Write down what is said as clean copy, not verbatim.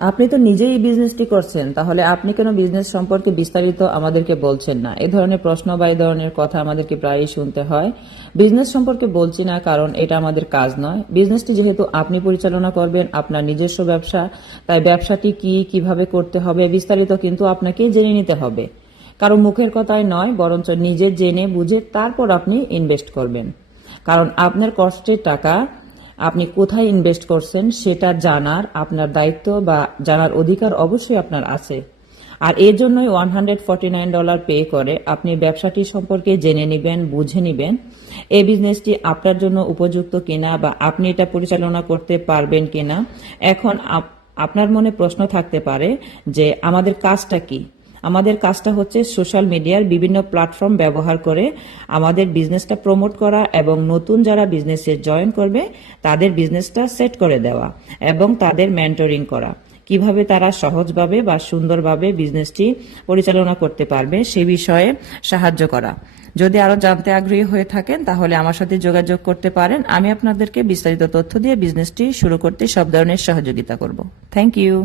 আপনি তো নিজেই এই বিজনেসটি করছেন, তাহলে আপনি কেন বিজনেস সম্পর্কে বিস্তারিত আমাদেরকে বলছেন না? এই ধরনের প্রশ্ন বা এই ধরনের কথা আমাদেরকে প্রায়ই শুনতে হয়। বিজনেস সম্পর্কে বলছি না কারণ এটা আমাদের কাজ নয়। বিজনেসটি যেহেতু আপনি পরিচালনা করবেন, আপনার নিজস্ব ব্যবসা, তাই ব্যবসাটি কিভাবে করতে হবে বিস্তারিত কিন্তু আপনাকেই জেনে নিতে হবে। কারো মুখের কথায় নয়, বরঞ্চ নিজে জেনে বুঝে তারপর আপনি ইনভেস্ট করবেন। কারণ আপনার কষ্টের টাকা আপনি কোথায় ইনভেস্ট করছেন সেটা জানার আপনার দায়িত্ব বা জানার অধিকার অবশ্যই আপনার আছে। আর এর জন্যই $149 পে করে আপনি ব্যবসাটি সম্পর্কে জেনে নেবেন, বুঝে নেবেন এই বিজনেসটি আপনার জন্য উপযুক্ত কিনা বা আপনি এটা পরিচালনা করতে পারবেন কিনা। এখন আপনার মনে প্রশ্ন থাকতে পারে যে আমাদের কাজটা কি? আমাদের কাজটা হচ্ছে সোশ্যাল মিডিয়ার বিভিন্ন প্ল্যাটফর্ম ব্যবহার করে আমাদের বিজনেসটা প্রমোট করা এবং নতুন যারা বিজনেসে জয়েন করবে তাদের বিজনেসটা সেট করে দেওয়া এবং তাদের মেন্টরিং করা, কিভাবে তারা সহজভাবে বা সুন্দরভাবে বিজনেসটি পরিচালনা করতে পারবে সে বিষয়ে সাহায্য করা। যদি আরো জানতে আগ্রহী হয়ে থাকেন তাহলে আমার সাথে যোগাযোগ করতে পারেন। আমি আপনাদেরকে বিস্তারিত তথ্য দিয়ে বিজনেসটি শুরু করতে সব ধরনের সহযোগিতা করব। Thank you.